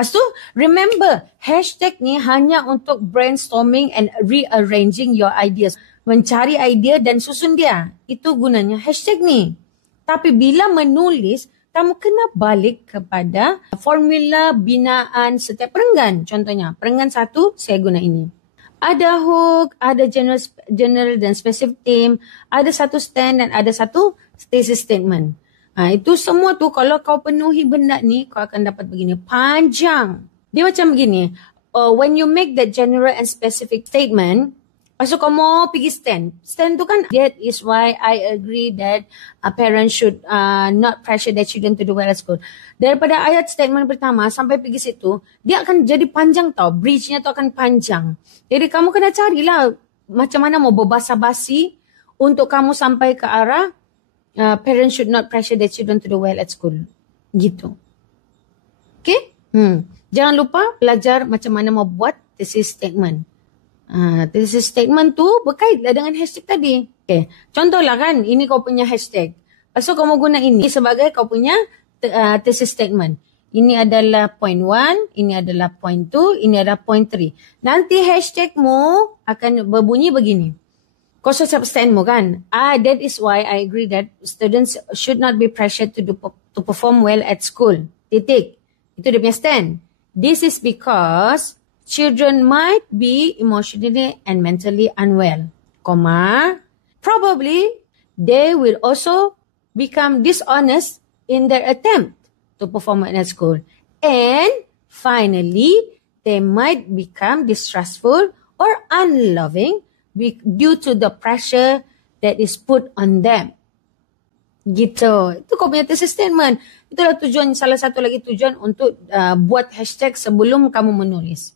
Lepas tu, remember, hashtag ni hanya untuk brainstorming and rearranging your ideas. Mencari idea dan susun dia. Itu gunanya hashtag ni. Tapi bila menulis, kamu kena balik kepada formula binaan setiap perenggan. Contohnya, perenggan 1, saya guna ini. Ada hook, ada general dan specific theme, ada satu stand dan ada satu thesis statement. Itu semua tu kalau kau penuhi benda ni, kau akan dapat begini. Panjang. Dia macam begini. When you make that general and specific statement, lepas tu kau mau pergi stand. Stand tu kan, that is why I agree that a parent should not pressure their children to do well at school. Daripada ayat statement pertama sampai pergi situ, dia akan jadi panjang tau. Bridge-nya tu akan panjang. Jadi kamu kena carilah macam mana mau berbasa-basi untuk kamu sampai ke arah parents should not pressure their children to do well at school. Gitu. Okay? Jangan lupa belajar macam mana mau buat thesis statement. Thesis statement tu berkait dengan hashtag tadi. Okay. Contohlah kan, ini kau punya hashtag. Lepas tu kau mau guna ini sebagai kau punya thesis statement. Ini adalah point 1, ini adalah point 2, ini adalah point 3. Nanti hashtagmu akan berbunyi begini. Kau siap stand mo kan? That is why I agree that students should not be pressured to perform well at school. Titik. Itu dia punya stand. This is because children might be emotionally and mentally unwell. Probably they will also become dishonest in their attempt to perform well at school. And finally, they might become distrustful or unloving due to the pressure that is put on them. Gitu. Itu kau punya thesis statement. Itulah tujuan, salah satu lagi tujuan untuk buat hashtag sebelum kamu menulis.